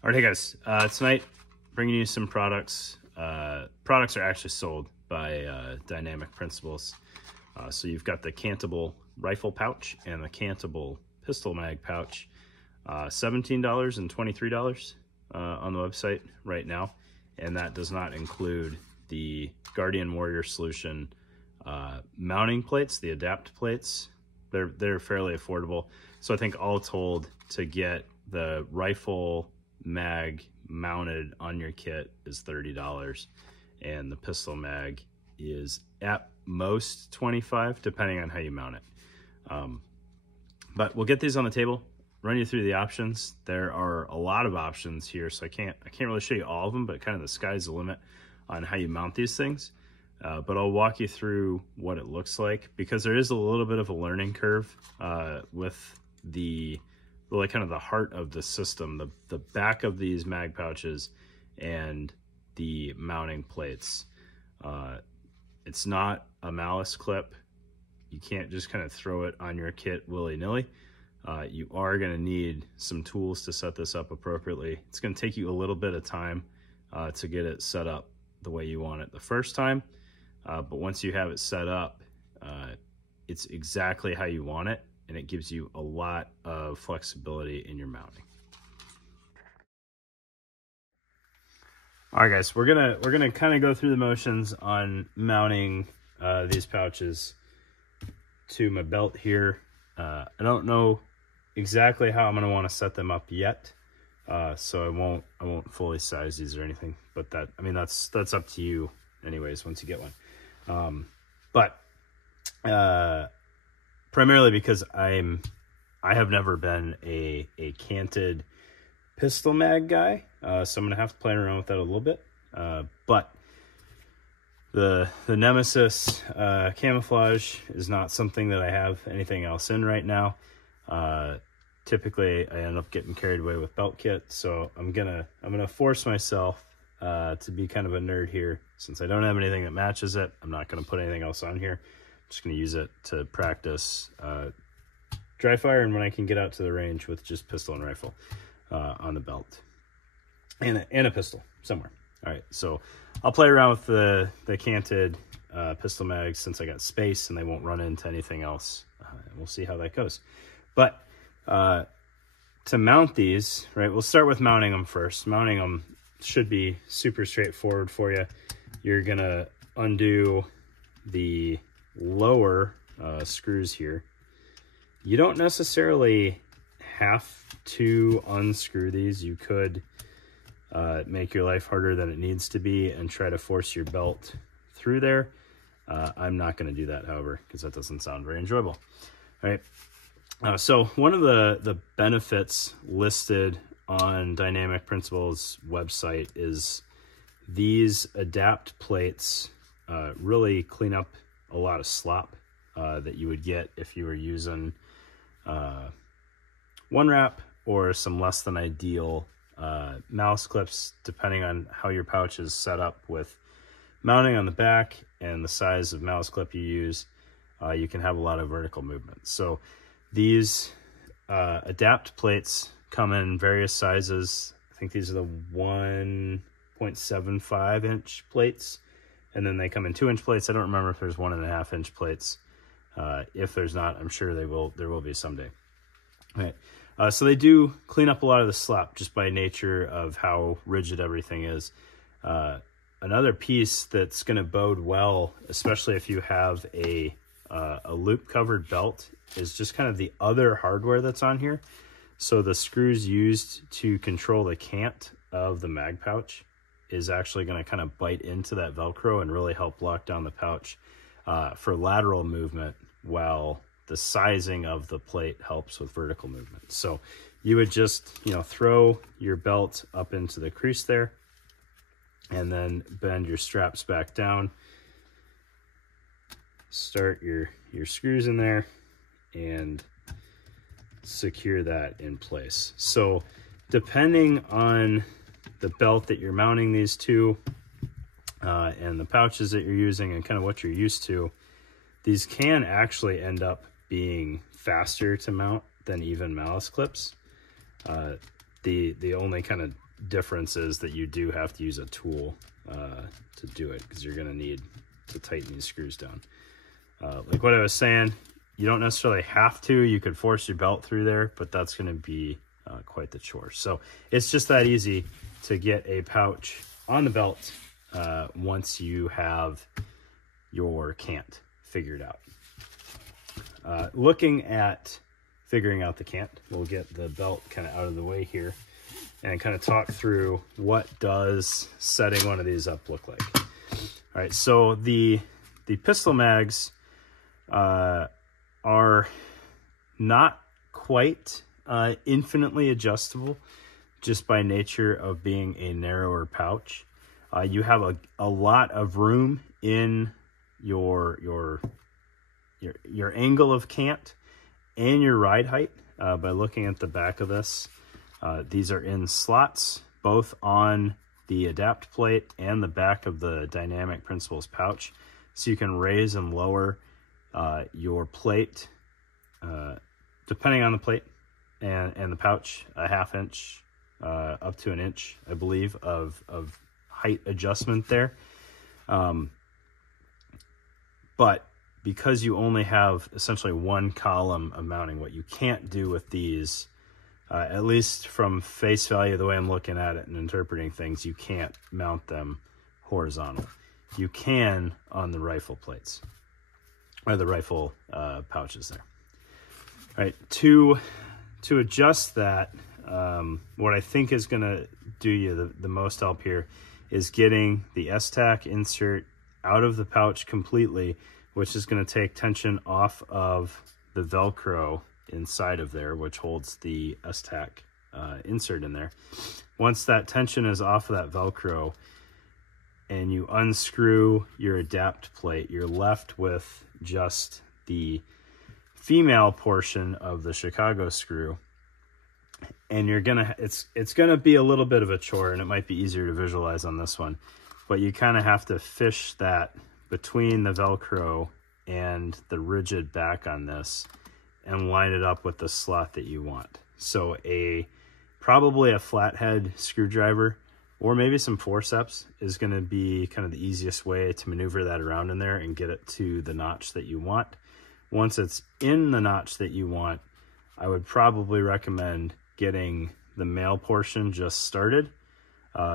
All right, hey guys, tonight bringing you some products. Products are actually sold by Dynamic Principles. So you've got the Cantable rifle pouch and the Cantable pistol mag pouch, $17 and $23 on the website right now. And that does not include the Guardian Warrior Solution mounting plates, the adapt plates. They're fairly affordable. So I think all told, to get the rifle mag mounted on your kit is $30, and the pistol mag is at most $25, depending on how you mount it. But we'll get these on the table, run you through the options. There are a lot of options here, so I can't really show you all of them, but kind of the sky's the limit on how you mount these things. But I'll walk you through what it looks like, because there is a little bit of a learning curve with the kind of the heart of the system, the back of these mag pouches and the mounting plates. It's not a malice clip. You can't just kind of throw it on your kit willy-nilly. You are going to need some tools to set this up appropriately. It's going to take you a little bit of time to get it set up the way you want it the first time. But once you have it set up, it's exactly how you want it, and it gives you a lot of flexibility in your mounting. All right, guys, we're gonna kind of go through the motions on mounting these pouches to my belt here. I don't know exactly how I'm gonna want to set them up yet, so I won't fully size these or anything. But that's up to you, anyways, once you get one. Primarily because I have never been a canted pistol mag guy, so I'm gonna have to play around with that a little bit. But the Nemesis camouflage is not something that I have anything else in right now. Typically I end up getting carried away with belt kit, so I'm gonna force myself to be kind of a nerd here. Since I don't have anything that matches it, I'm not gonna put anything else on here. Just going to use it to practice dry fire, and when I can get out to the range with just pistol and rifle on the belt, and a pistol somewhere. All right, so I'll play around with the canted pistol mags since I got space and they won't run into anything else. We'll see how that goes. But to mount these, right, we'll start with mounting them first. Mounting them should be super straightforward for you. You're going to undo the lower screws here. You don't necessarily have to unscrew these. You could make your life harder than it needs to be and try to force your belt through there. I'm not going to do that, however, because that doesn't sound very enjoyable. All right. So one of the benefits listed on Dynamic Principles website is these adapt plates really clean up a lot of slop that you would get if you were using one wrap or some less than ideal malice clips, depending on how your pouch is set up with mounting on the back and the size of malice clip you use. You can have a lot of vertical movement. So these adapt plates come in various sizes. I think these are the 1.75 inch plates. And then they come in 2-inch plates. I don't remember if there's 1.5-inch plates. If there's not, I'm sure there will be someday. All right. So they do clean up a lot of the slop just by nature of how rigid everything is. Another piece that's going to bode well, especially if you have a loop covered belt, is just kind of the other hardware that's on here. So the screws used to control the cant of the mag pouch is actually going to kind of bite into that Velcro and really help lock down the pouch for lateral movement, while the sizing of the plate helps with vertical movement. So you would just, throw your belt up into the crease there and then bend your straps back down, start your screws in there, and secure that in place. So depending on the belt that you're mounting these to and the pouches that you're using and kind of what you're used to, these can actually end up being faster to mount than even malice clips. The only kind of difference is that you do have to use a tool to do it, because you're going to need to tighten these screws down. Like what I was saying, you don't necessarily have to. You could force your belt through there, but that's going to be quite the chore. So it's just that easy to get a pouch on the belt once you have your cant figured out. Looking at figuring out the cant, we'll get the belt kind of out of the way here and kind of talk through what does setting one of these up look like. All right, so the pistol mags are not quite infinitely adjustable just by nature of being a narrower pouch. You have a lot of room in your angle of cant and your ride height by looking at the back of this. These are in slots both on the adapt plate and the back of the Dynamic Principles pouch, so you can raise and lower your plate depending on the plate and the pouch, a 1/2 inch up to 1 inch, I believe, of height adjustment there. But because you only have essentially one column of mounting, what you can't do with these, at least from face value, the way I'm looking at it and interpreting things, you can't mount them horizontal. You can on the rifle plates, or the rifle pouches there. All right, to adjust that, what I think is going to do you the most help here is getting the Esstac insert out of the pouch completely, which is going to take tension off of the Velcro inside of there, which holds the Esstac insert in there. Once that tension is off of that Velcro and you unscrew your adapt plate, you're left with just the female portion of the Chicago screw, and you're gonna it's gonna be a little bit of a chore, and it might be easier to visualize on this one, but you kind of have to fish that between the Velcro and the rigid back on this and line it up with the slot that you want. So probably a flathead screwdriver or maybe some forceps is going to be kind of the easiest way to maneuver that around in there and get it to the notch that you want. Once it's in the notch that you want, I would probably recommend getting the male portion just started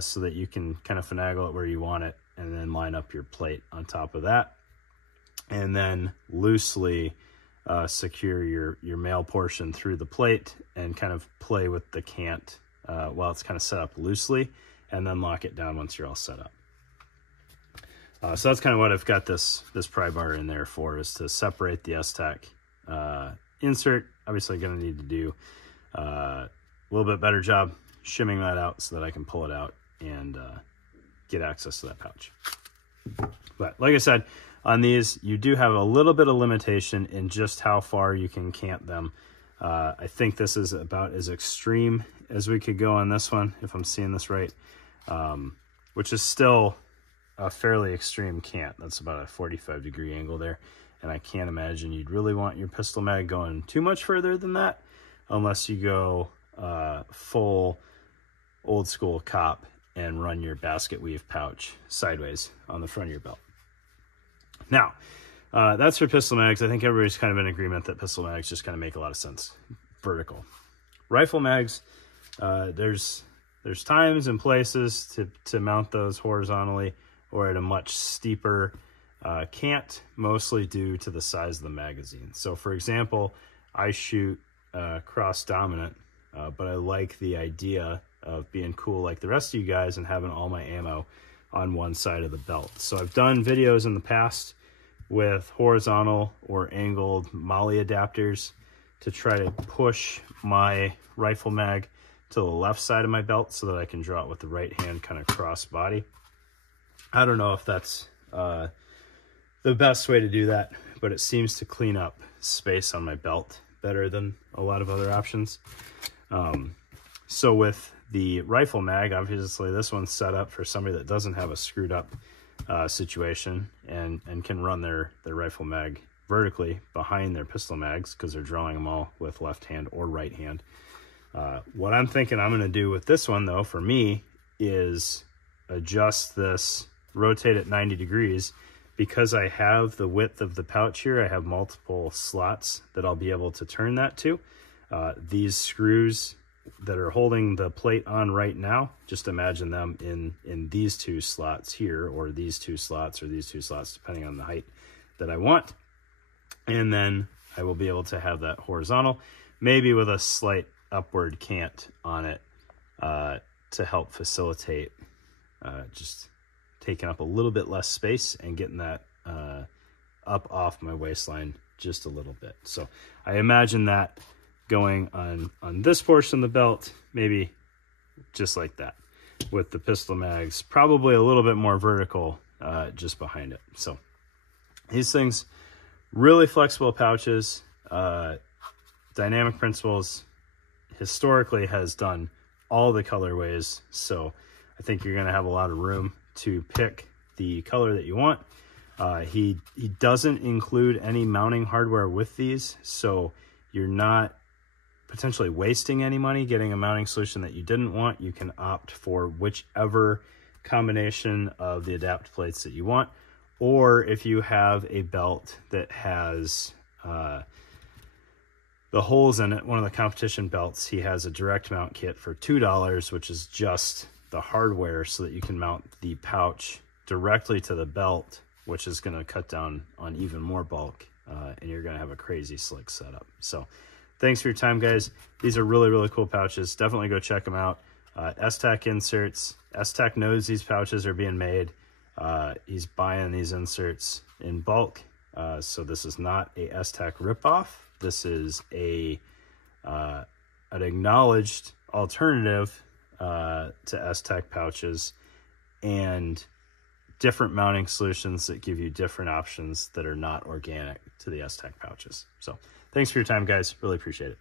so that you can kind of finagle it where you want it, and then line up your plate on top of that, and then loosely secure your male portion through the plate and kind of play with the cant while it's kind of set up loosely, and then lock it down once you're all set up. So that's kind of what I've got this pry bar in there for, is to separate the Esstac insert. Obviously going to need to do a little bit better job shimming that out so that I can pull it out and get access to that pouch. But like I said, on these, you do have a little bit of limitation in just how far you can cant them. I think this is about as extreme as we could go on this one, if I'm seeing this right, which is still a fairly extreme cant. That's about a 45-degree angle there, and I can't imagine you'd really want your pistol mag going too much further than that unless you go full old school cop and run your basket weave pouch sideways on the front of your belt. Now, that's for pistol mags. I think everybody's kind of in agreement that pistol mags just kind of make a lot of sense vertical. Rifle mags, there's times and places to mount those horizontally or at a much steeper cant, mostly due to the size of the magazine. So for example, I shoot cross dominant, but I like the idea of being cool like the rest of you guys and having all my ammo on one side of the belt. So I've done videos in the past with horizontal or angled molly adapters to try to push my rifle mag to the left side of my belt so that I can draw it with the right hand kind of cross body. I don't know if that's the best way to do that, but it seems to clean up space on my belt better than a lot of other options. So with the rifle mag, obviously this one's set up for somebody that doesn't have a screwed up situation and can run their rifle mag vertically behind their pistol mags because they're drawing them all with left hand or right hand. What I'm thinking I'm going to do with this one, though, for me, is adjust this, rotate it 90 degrees. Because I have the width of the pouch here, I have multiple slots that I'll be able to turn that to. These screws that are holding the plate on right now, just imagine them in these two slots here, or these two slots, or these two slots, depending on the height that I want. And then I will be able to have that horizontal, maybe with a slight upward cant on it to help facilitate just taking up a little bit less space and getting that up off my waistline just a little bit. So I imagine that going on this portion of the belt, maybe just like that, with the pistol mags probably a little bit more vertical just behind it. So these things, really flexible pouches. Dynamic Principles historically has done all the colorways, so I think you're going to have a lot of room to pick the color that you want. He doesn't include any mounting hardware with these, so you're not potentially wasting any money getting a mounting solution that you didn't want. You can opt for whichever combination of the adapt plates that you want, or if you have a belt that has the holes in it, one of the competition belts, he has a direct mount kit for $2, which is just the hardware so that you can mount the pouch directly to the belt, which is going to cut down on even more bulk, and you're going to have a crazy slick setup. So thanks for your time, guys. These are really, really cool pouches. Definitely go check them out. Esstac inserts. Esstac knows these pouches are being made. He's buying these inserts in bulk. So this is not a Esstac ripoff. This is an acknowledged alternative to Esstac pouches, and different mounting solutions that give you different options that are not organic to the Esstac pouches. So thanks for your time, guys. Really appreciate it.